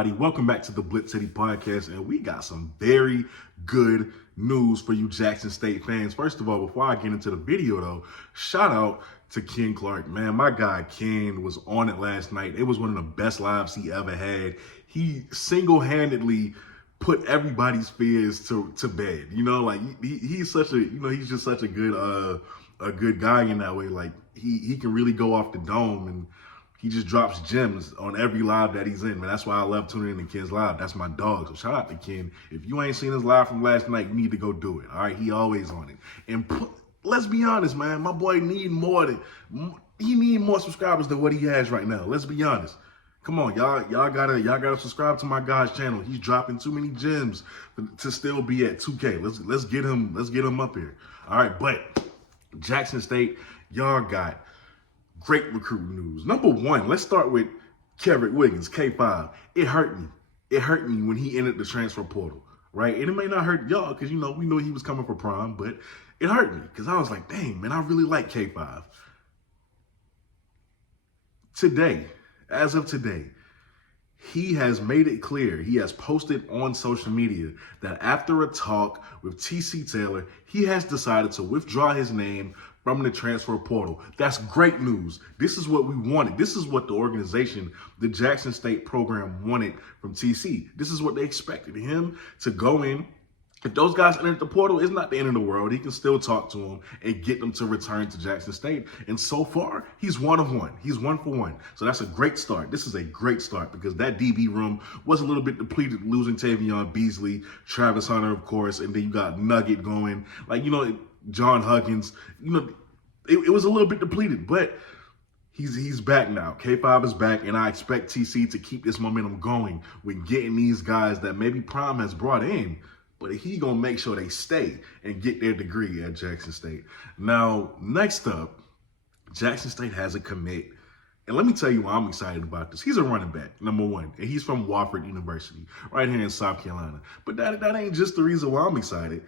everybody? Welcome back to the BlitzCity Podcast, and we got some very good news for you Jackson State fans. First of all, before I get into the video though, shout out to Ken Clark. Man, my guy Ken was on it last night. It was one of the best lives he ever had. He single-handedly put everybody's fears to bed. You know, like he's such a, he's just such a good guy in that way. Like he can really go off the dome, and he just drops gems on every live that he's in, man. That's why I love tuning in to Ken's live. That's my dog. So shout out to Ken. If you ain't seen his live from last night, you need to go do it. All right, he always on it. And let's be honest, man. My boy need more subscribers than what he has right now. Let's be honest. Come on, y'all gotta subscribe to my guy's channel. He's dropping too many gems to still be at 2K. Let's get him up here. All right, but Jackson State, y'all got great recruiting news. Number one, let's start with Kerrick Wiggins, K5. It hurt me. It hurt me when he entered the transfer portal, right? And it may not hurt y'all because, we know he was coming for prime, but it hurt me because I was like, dang, man, I really like K5. Today, as of today, he has made it clear, he has posted on social media that after a talk with TC Taylor, he has decided to withdraw his name from the transfer portal. That's great news. This is what we wanted. This is what the organization, the Jackson State program, wanted from TC. This is what they expected him to go in. If those guys enter the portal, it's not the end of the world. He can still talk to them and get them to return to Jackson State. And so far, he's 1 of 1. He's 1 for 1. So that's a great start. This is a great start because that DB room was a little bit depleted, losing Tavion Beasley, Travis Hunter, of course, and then you got Nugget going. Like, John Huggins. It was a little bit depleted, but he's back now. K5 is back, and I expect TC to keep this momentum going with getting these guys that maybe Prime has brought in, but he gonna make sure they stay and get their degree at Jackson State. Now, next up, Jackson State has a commit. And let me tell you why I'm excited about this. He's a running back, number one, and he's from Wofford University, right here in South Carolina. But that ain't just the reason why I'm excited.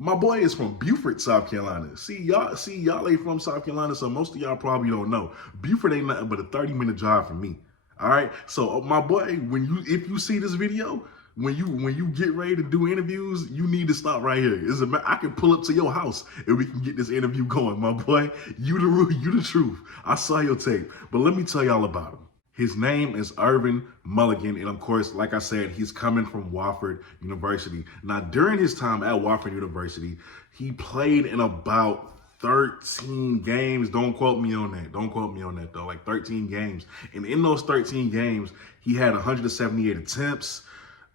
My boy is from Beaufort, South Carolina. Y'all ain't from South Carolina, so most of y'all probably don't know. Beaufort ain't nothing but a 30-minute drive from me. All right. So my boy, if you see this video, when you get ready to do interviews, you need to stop right here. I can pull up to your house and we can get this interview going, my boy. You the truth. I saw your tape, but let me tell y'all about him. His name is Irvin Mulligan, and of course, like I said, he's coming from Wofford University. Now, during his time at Wofford University, he played in about 13 games. Don't quote me on that. Don't quote me on that, though. Like 13 games. And in those 13 games, he had 178 attempts.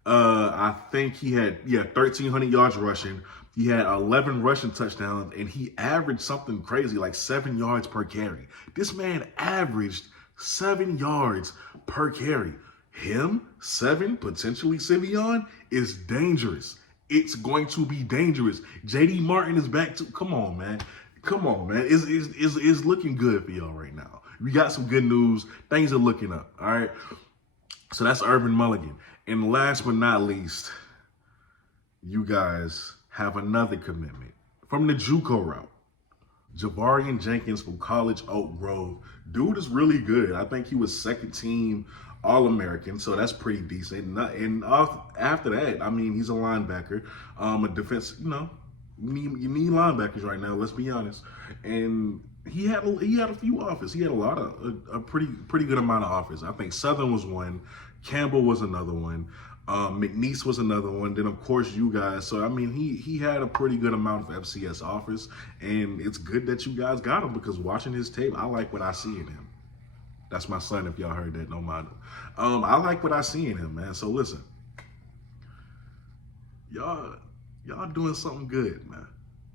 I think he had 1,300 yards rushing. He had 11 rushing touchdowns, and he averaged something crazy, like 7 yards per carry. This man averaged 7 yards per carry. Him, 7, potentially Sivion, is dangerous. It's going to be dangerous. JD Martin is back too. Come on, man. It's looking good for y'all right now. We got some good news. Things are looking up. All right. So that's Irvin Mulligan. And last but not least, you guys have another commitment from the JUCO route. Javarian Jenkins from College Oak Grove. Dude is really good. I think he was second team All-American, so that's pretty decent. And after that, I mean, he's a linebacker, a defense. You need linebackers right now. Let's be honest. And he had a few offers. He had a pretty good amount of offers. I think Southern was one, Campbell was another one. McNeese was another one. Then, of course, you guys. So, I mean, he had a pretty good amount of FCS offers. And it's good that you guys got him because watching his tape, I like what I see in him. That's my son, if y'all heard that, no matter. I like what I see in him, man. So, listen. Y'all doing something good, man.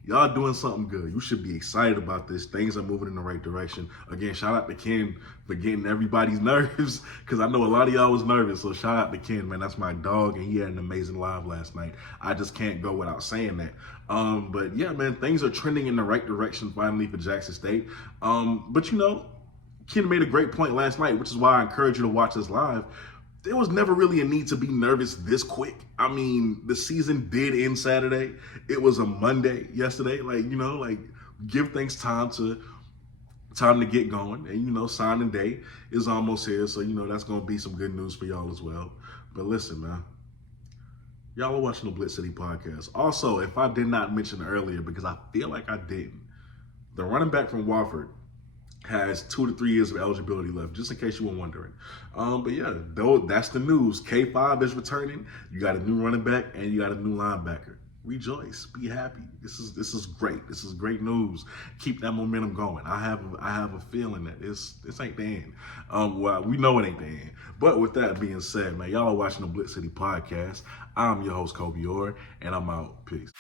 Y'all doing something good. You should be excited about this. Things are moving in the right direction. Again, shout out to Ken for getting everybody's nerves because I know a lot of y'all was nervous. So shout out to Ken, man. That's my dog, and he had an amazing live last night. I just can't go without saying that. But yeah, man, things are trending in the right direction finally for Jackson State. But Ken made a great point last night, which is why I encourage you to watch this live. There was never really a need to be nervous this quick. I mean, the season did end Saturday. It was a Monday yesterday. Give things time to time to get going. And, signing day is almost here. So, that's going to be some good news for y'all as well. But listen, man, y'all are watching the BlitzCity Podcast. Also, if I did not mention earlier, because I feel like I didn't, the running back from Wofford has 2 to 3 years of eligibility left, just in case you were wondering. But yeah, that's the news. K5 is returning. You got a new running back and you got a new linebacker. Rejoice, be happy. This is great. This is great news. Keep that momentum going. I have a feeling that this ain't the end. Well, we know it ain't the end. But with that being said, man, y'all are watching the BlitzCity Podcast. I'm your host, Kobe Orr, and I'm out. Peace.